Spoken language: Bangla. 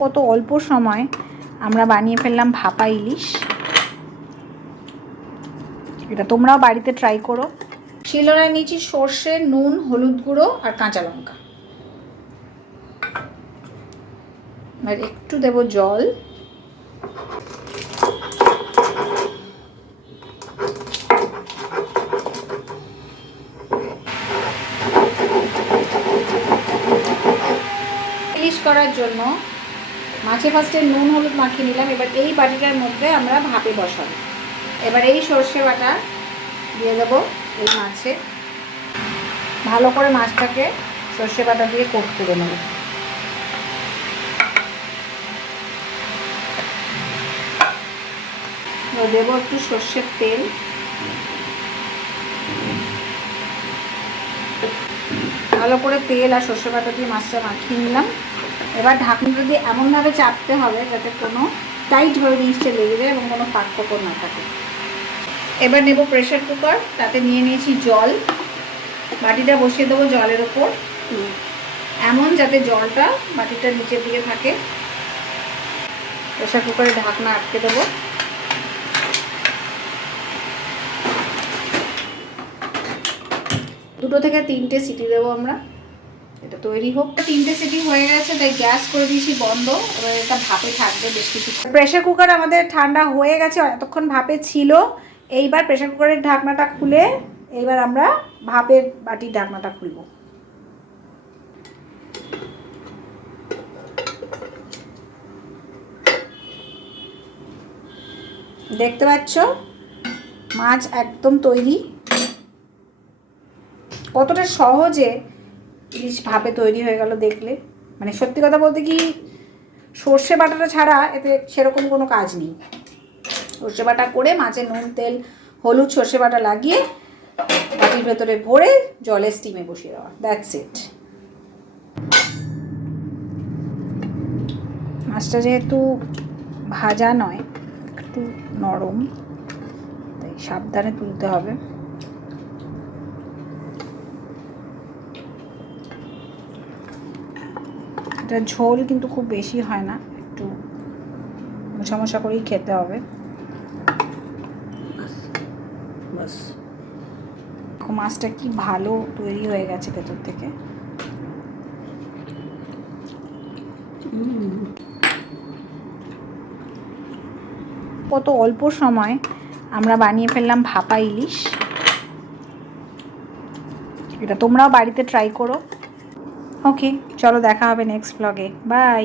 কত অল্প সময় আমরা বানিয়ে ফেললাম ভাপা ইলিশ। এটা তোমরাও বাড়িতে ট্রাই করো। শিলনোড়ায় নিয়েছি সর্ষে, নুন, হলুদ গুঁড়ো আর কাঁচা লঙ্কা। আর একটু দেব জল। ইলিশ করার জন্য মাছে ফার্স্টে নুন হলুদ মাখিয়ে নিলাম। এবার এই বাটিটার মধ্যে আমরা ভাপে বসাবো। এবার এই সর্ষে বাটা দিয়ে দেবো এই মাছে। ভালো করে মাছটাকে সর্ষে বাটা দিয়ে কোট করে নেব। দেবো একটু সর্ষের তেল। ভালো করে তেল আর সর্ষে বাটা দিয়ে মাছটা মাখিয়ে নিলাম। এবার ঢাকনাটা দিয়ে এমনভাবে চাপতে হবে যাতে কোনো টাইটভাবে জিনিসটা লেগে যায় এবং কোনো ফাঁক ফোকর না থাকে। এবার নেব প্রেশার কুকার, তাতে নিয়ে নিয়েছি জল। বাটিটা বসিয়ে দেবো জলের ওপর, এমন যাতে জলটা বাটিটার নিচের দিকে থাকে। প্রেশার কুকারে ঢাকনা আটকে দেবো। দুটো থেকে তিনটে সিটি দেবো আমরা। এটা তৈরি হোক। তিনটে সিটি হয়ে গেছে, তাই গ্যাস করে দিয়েছি বন্ধ। এবার এটা ভাপে থাকবে বেশ কিছু। প্রেশার কুকার আমাদের ঠান্ডা হয়ে গেছে, এতক্ষণ ভাপে ছিল। এইবার প্রেশার কুকারের ঢাকনাটা খুলে এইবার আমরা ভাপের বাটির ঢাকনাটা খুলব। দেখতে পাচ্ছ মাছ একদম তৈরি। কতটা সহজে ইলিশ ভাপে তৈরি হয়ে গেল দেখলে। মানে সত্যি কথা বলতে কি, সর্ষে বাটাটা ছাড়া এতে সেরকম কোনো কাজ নেই। সর্ষে বাটা করে মাছের নুন তেল হলুদ সর্ষে বাটা লাগিয়ে বাটির ভেতরে ভরে জলে স্টিমে বসিয়ে দেওয়া, দ্যাটস ইট। মাছটা যেহেতু ভাজা নয়, একটু নরম, তাই সাবধানে তুলতে হবে। এটা ঝোল কিন্তু খুব বেশি হয় না, একটু মশা মশা করেই খেতে হবে। বাস, মাছটা কি ভালো তৈরি হয়ে গেছে ভেতর থেকে। কত অল্প সময় আমরা বানিয়ে ফেললাম ভাপা ইলিশ। এটা তোমরাও বাড়িতে ট্রাই করো। ওকে, চলো দেখা হবে নেক্সট ব্লগে। বাই।